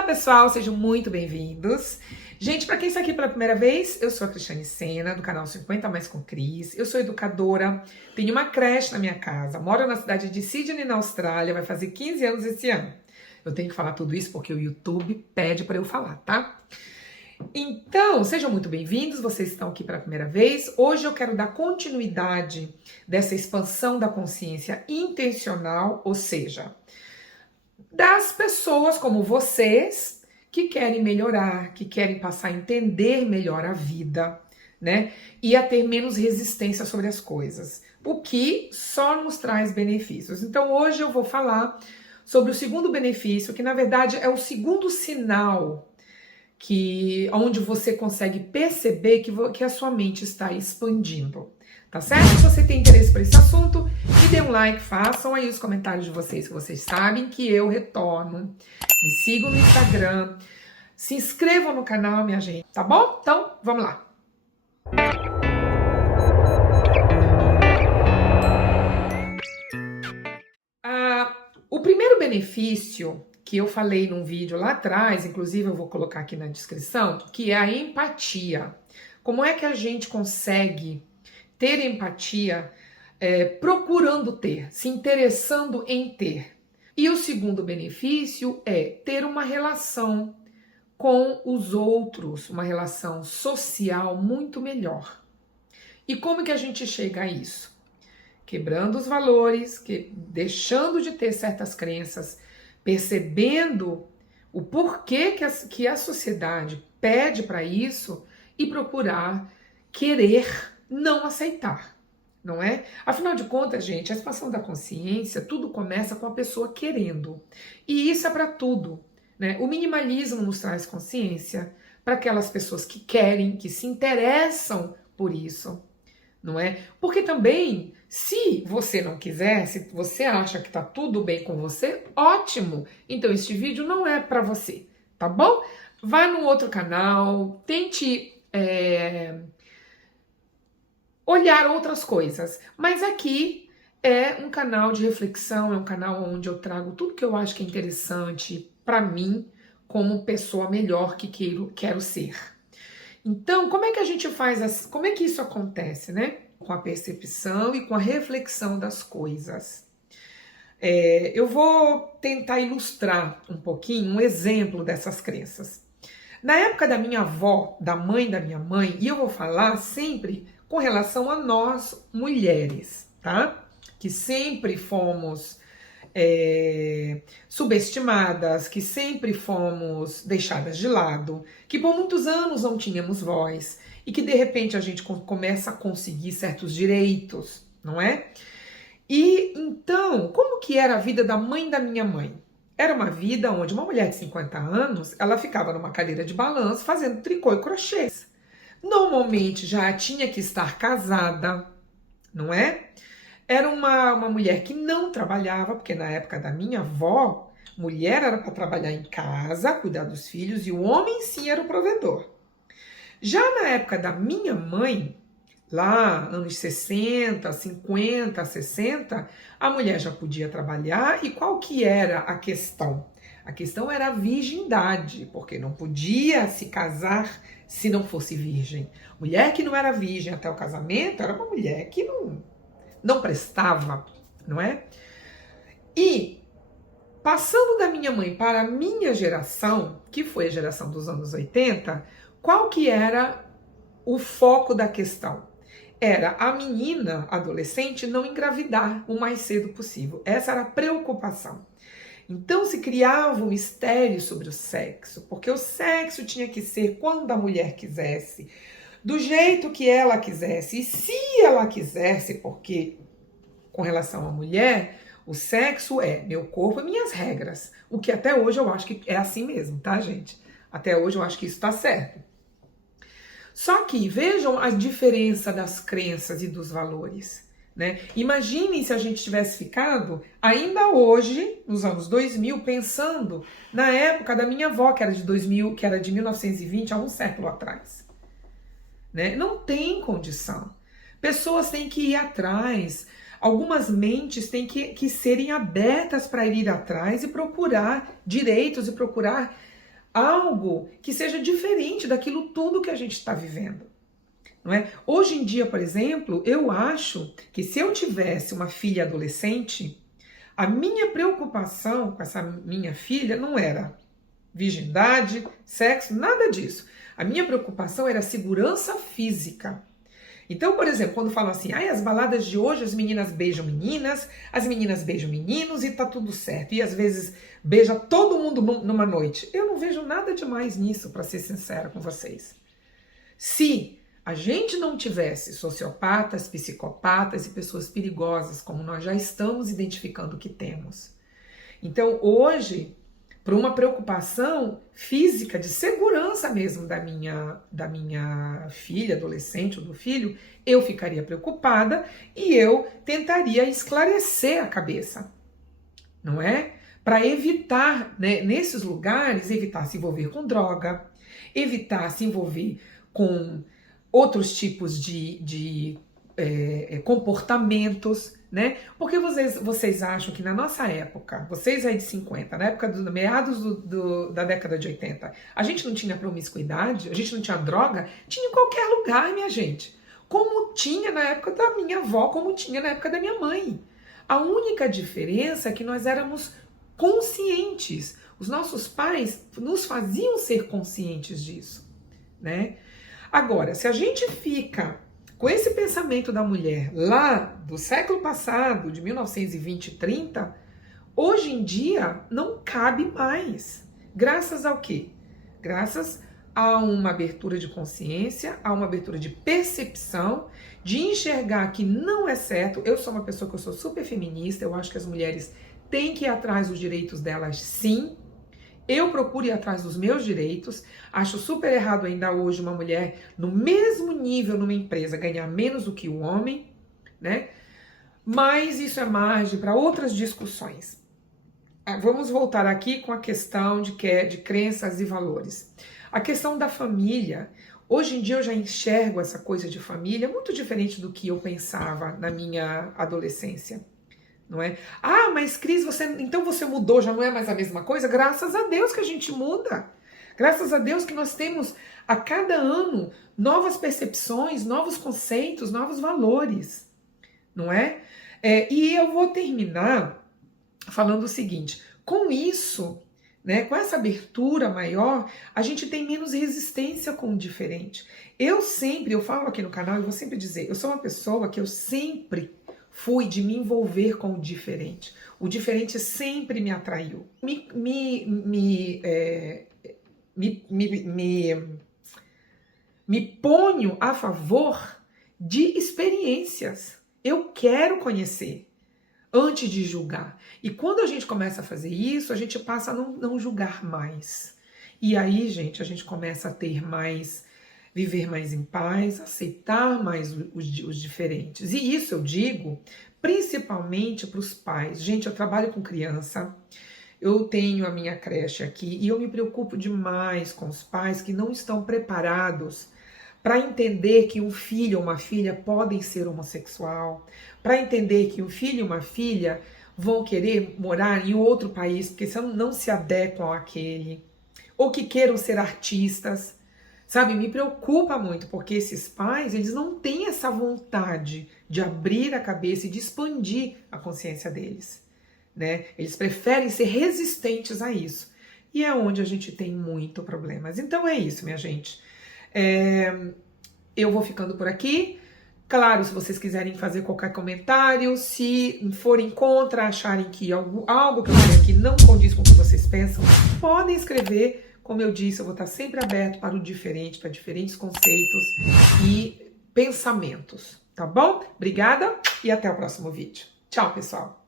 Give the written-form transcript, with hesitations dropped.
Olá pessoal, sejam muito bem-vindos. Gente, para quem está aqui pela primeira vez, eu sou a Cristiane Sena, do canal 50 Mais com Cris. Eu sou educadora, tenho uma creche na minha casa, moro na cidade de Sydney, na Austrália, vai fazer 15 anos esse ano. Eu tenho que falar tudo isso porque o YouTube pede para eu falar, tá? Então, sejam muito bem-vindos, vocês estão aqui pela primeira vez. Hoje eu quero dar continuidade dessa expansão da consciência intencional, ou seja, das pessoas como vocês que querem melhorar, que querem passar a entender melhor a vida, né? E a ter menos resistência sobre as coisas, o que só nos traz benefícios. Então hoje eu vou falar sobre o segundo benefício, que na verdade é o segundo sinal onde você consegue perceber que a sua mente está expandindo. Tá certo? Se você tem interesse por esse assunto, me dê um like, façam aí os comentários de vocês, que vocês sabem que eu retorno. Me sigam no Instagram, se inscrevam no canal, minha gente, tá bom? Então, vamos lá. O primeiro benefício que eu falei num vídeo lá atrás, inclusive eu vou colocar aqui na descrição, que é a empatia. Como é que a gente consegue ter empatia, procurando ter, se interessando em ter. E o segundo benefício é ter uma relação com os outros, uma relação social muito melhor. E como que a gente chega a isso? Quebrando os valores, deixando de ter certas crenças, percebendo o porquê que a sociedade pede para isso e procurar querer não aceitar, não é? Afinal de contas, gente, a expansão da consciência, tudo começa com a pessoa querendo. E isso é para tudo, né? O minimalismo nos traz consciência para aquelas pessoas que querem, que se interessam por isso, não é? Porque também, se você não quiser, se você acha que tá tudo bem com você, ótimo! Então este vídeo não é para você, tá bom? Vá num outro canal, tente olhar outras coisas, mas aqui é um canal de reflexão, é um canal onde eu trago tudo que eu acho que é interessante para mim, como pessoa melhor que quero ser. Então, como é que a gente faz, como é que isso acontece, né? Com a percepção e com a reflexão das coisas. Eu vou tentar ilustrar um pouquinho, um exemplo dessas crenças. Na época da minha avó, da mãe da minha mãe, e eu vou falar sempre com relação a nós mulheres, tá? Que sempre fomos subestimadas, que sempre fomos deixadas de lado, que por muitos anos não tínhamos voz e que de repente a gente começa a conseguir certos direitos, não é? E então, como que era a vida da mãe da minha mãe? Era uma vida onde uma mulher de 50 anos, ela ficava numa cadeira de balanço fazendo tricô e crochê. Normalmente já tinha que estar casada, não é? Era uma mulher que não trabalhava, porque na época da minha avó, mulher era para trabalhar em casa, cuidar dos filhos, e o homem sim era o provedor. Já na época da minha mãe, lá anos 60, 50, 60, a mulher já podia trabalhar, e qual que era a questão? A questão era a virgindade, porque não podia se casar se não fosse virgem. Mulher que não era virgem até o casamento era uma mulher que não prestava, não é? E passando da minha mãe para a minha geração, que foi a geração dos anos 80, qual que era o foco da questão? Era a menina adolescente não engravidar o mais cedo possível. Essa era a preocupação. Então se criava um mistério sobre o sexo, porque o sexo tinha que ser quando a mulher quisesse, do jeito que ela quisesse, e se ela quisesse, porque com relação à mulher, o sexo é meu corpo e minhas regras, o que até hoje eu acho que é assim mesmo, tá, gente? Até hoje eu acho que isso tá certo. Só que vejam a diferença das crenças e dos valores, né? Imaginem se a gente tivesse ficado ainda hoje, nos anos 2000, pensando na época da minha avó, que era de 2000, que era de 1920, há um século atrás. Né? Não tem condição. Pessoas têm que ir atrás. Algumas mentes têm que serem abertas para ir atrás e procurar direitos e procurar algo que seja diferente daquilo tudo que a gente está vivendo. Não é? Hoje em dia, por exemplo, eu acho que se eu tivesse uma filha adolescente, a minha preocupação com essa minha filha não era virgindade, sexo, nada disso. A minha preocupação era segurança física. Então, por exemplo, quando falam assim, as baladas de hoje as meninas as meninas beijam meninos e tá tudo certo. E às vezes beija todo mundo numa noite. Eu não vejo nada demais nisso, para ser sincera com vocês. Se a gente não tivesse sociopatas, psicopatas e pessoas perigosas, como nós já estamos identificando que temos. Então, hoje, por uma preocupação física, de segurança mesmo da minha filha, adolescente ou do filho, eu ficaria preocupada e eu tentaria esclarecer a cabeça, não é? Para evitar, né, nesses lugares, evitar se envolver com droga, evitar se envolver com outros tipos de comportamentos, né? Porque vocês acham que na nossa época, vocês aí de 50, na época dos meados da década de 80, a gente não tinha promiscuidade, a gente não tinha droga? Tinha em qualquer lugar, minha gente. Como tinha na época da minha avó, como tinha na época da minha mãe. A única diferença é que nós éramos conscientes. Os nossos pais nos faziam ser conscientes disso, né? Agora, se a gente fica com esse pensamento da mulher lá do século passado, de 1920 e 30, hoje em dia não cabe mais. Graças ao quê? Graças a uma abertura de consciência, a uma abertura de percepção, de enxergar que não é certo. Eu sou uma pessoa que eu sou super feminista, eu acho que as mulheres têm que ir atrás dos direitos delas, sim. Eu procuro ir atrás dos meus direitos. Acho super errado ainda hoje uma mulher no mesmo nível numa empresa ganhar menos do que o homem, né? Mas isso é margem para outras discussões. Vamos voltar aqui com a questão de crenças e valores. A questão da família. Hoje em dia eu já enxergo essa coisa de família muito diferente do que eu pensava na minha adolescência. Não é? Mas Cris, então você mudou, já não é mais a mesma coisa? Graças a Deus que a gente muda. Graças a Deus que nós temos a cada ano novas percepções, novos conceitos, novos valores. Não é? E eu vou terminar falando o seguinte, com isso, né, com essa abertura maior, a gente tem menos resistência com o diferente. Eu falo aqui no canal e vou sempre dizer, eu sou uma pessoa que eu sempre fui de me envolver com o diferente. O diferente sempre me atraiu. Me ponho a favor de experiências. Eu quero conhecer antes de julgar. E quando a gente começa a fazer isso, a gente passa a não julgar mais. E aí, gente, a gente começa a viver mais em paz, aceitar mais os diferentes. E isso eu digo principalmente para os pais. Gente, eu trabalho com criança, eu tenho a minha creche aqui e eu me preocupo demais com os pais que não estão preparados para entender que um filho ou uma filha podem ser homossexual, para entender que um filho e uma filha vão querer morar em outro país porque não se adequam àquele, ou que queiram ser artistas. Sabe, me preocupa muito, porque esses pais, eles não têm essa vontade de abrir a cabeça e de expandir a consciência deles, né? Eles preferem ser resistentes a isso. E é onde a gente tem muito problemas. Então é isso, minha gente. Eu vou ficando por aqui. Claro, se vocês quiserem fazer qualquer comentário, se forem contra, acharem que algo que eu falei aqui não condiz com o que vocês pensam, podem escrever. Como eu disse, eu vou estar sempre aberto para o diferente, para diferentes conceitos e pensamentos, tá bom? Obrigada e até o próximo vídeo. Tchau, pessoal!